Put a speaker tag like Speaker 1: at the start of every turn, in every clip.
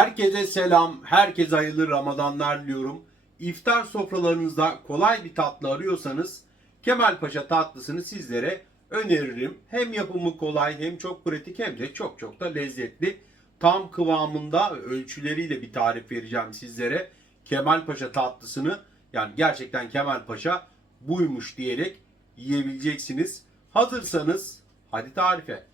Speaker 1: Herkese selam, herkese hayırlı Ramazanlar diliyorum. İftar sofralarınızda kolay bir tatlı arıyorsanız Kemalpaşa tatlısını sizlere öneririm. Hem yapımı kolay hem çok pratik hem de çok çok da lezzetli. Tam kıvamında ölçüleriyle bir tarif vereceğim sizlere. Kemalpaşa tatlısını yani gerçekten Kemalpaşa buymuş diyerek yiyebileceksiniz. Hazırsanız hadi tarife.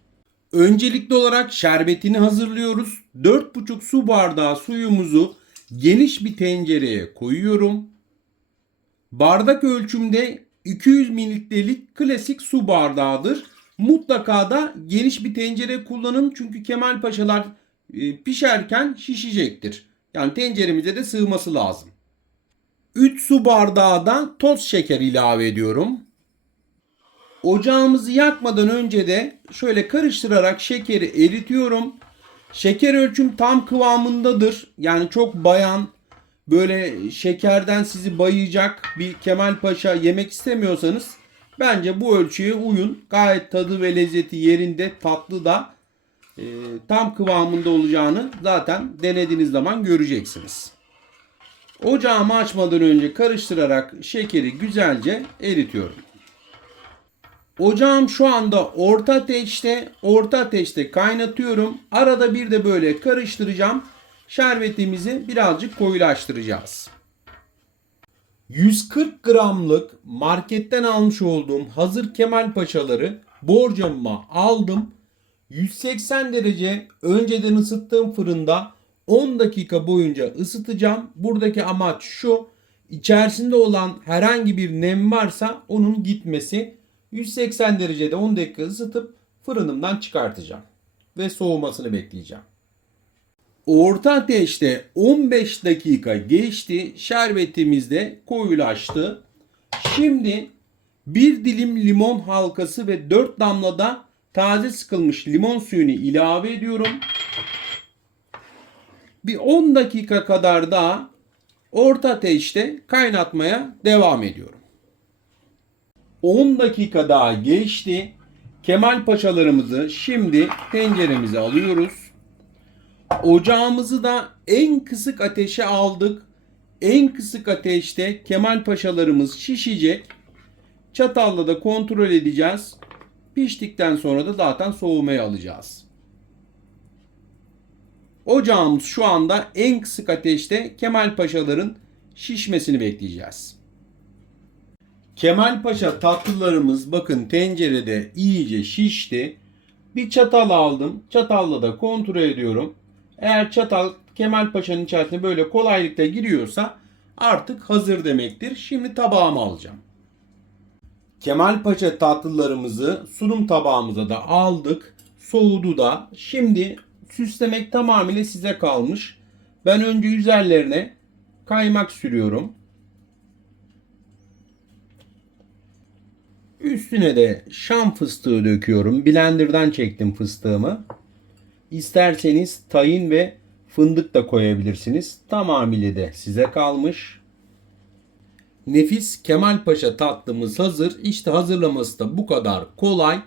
Speaker 1: Öncelikli olarak şerbetini hazırlıyoruz. 4,5 su bardağı suyumuzu geniş bir tencereye koyuyorum. Bardak ölçümde 200 mililitrelik klasik su bardağıdır. Mutlaka da geniş bir tencere kullanın çünkü Kemal Paşalar e, pişerken şişecektir. Yani tenceremize de sığması lazım. 3 su bardağı da toz şeker ilave ediyorum. Ocağımızı yakmadan önce de şöyle karıştırarak şekeri eritiyorum. Şeker ölçüm tam kıvamındadır. Yani çok bayan böyle şekerden sizi bayacak bir Kemal Paşa yemek istemiyorsanız bence bu ölçüye uyun. Gayet tadı ve lezzeti yerinde tatlı da e, tam kıvamında olacağını zaten denediğiniz zaman göreceksiniz. Ocağımı açmadan önce karıştırarak şekeri güzelce eritiyorum. Ocağım şu anda orta ateşte, orta ateşte kaynatıyorum. Arada bir de böyle karıştıracağım. Şerbetimizi birazcık koyulaştıracağız. 140 gramlık marketten almış olduğum hazır Kemal Paşaları borcamıma aldım. 180 derece önceden ısıttığım fırında 10 dakika boyunca ısıtacağım. Buradaki amaç şu. içerisinde olan herhangi bir nem varsa onun gitmesi. 180 derecede 10 dakika ısıtıp fırınımdan çıkartacağım. Ve soğumasını bekleyeceğim. Orta ateşte 15 dakika geçti. Şerbetimiz de koyulaştı. Şimdi bir dilim limon halkası ve 4 damla da taze sıkılmış limon suyunu ilave ediyorum. Bir 10 dakika kadar daha orta ateşte kaynatmaya devam ediyorum. 10 dakika daha geçti. Kemal paçalarımızı şimdi tenceremize alıyoruz. Ocağımızı da en kısık ateşe aldık. En kısık ateşte Kemal paşalarımız şişecek. Çatalla da kontrol edeceğiz. Piştikten sonra da zaten soğumaya alacağız. Ocağımız şu anda en kısık ateşte Kemal paşaların şişmesini bekleyeceğiz. Kemal Paşa tatlılarımız bakın tencerede iyice şişti. Bir çatal aldım. Çatalla da kontrol ediyorum. Eğer çatal Kemal Paşa'nın içerisine böyle kolaylıkla giriyorsa artık hazır demektir. Şimdi tabağıma alacağım. Kemal Paşa tatlılarımızı sunum tabağımıza da aldık. Soğudu da. Şimdi süslemek tamamıyla size kalmış. Ben önce üzerlerine kaymak sürüyorum. Üstüne de şam fıstığı döküyorum. Blender'dan çektim fıstığımı. İsterseniz tayin ve fındık da koyabilirsiniz. Tamamıyla de size kalmış. Nefis Kemal Paşa tatlımız hazır. İşte hazırlaması da bu kadar kolay.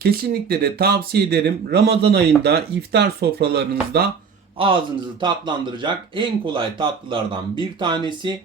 Speaker 1: Kesinlikle de tavsiye ederim. Ramazan ayında iftar sofralarınızda ağzınızı tatlandıracak en kolay tatlılardan bir tanesi.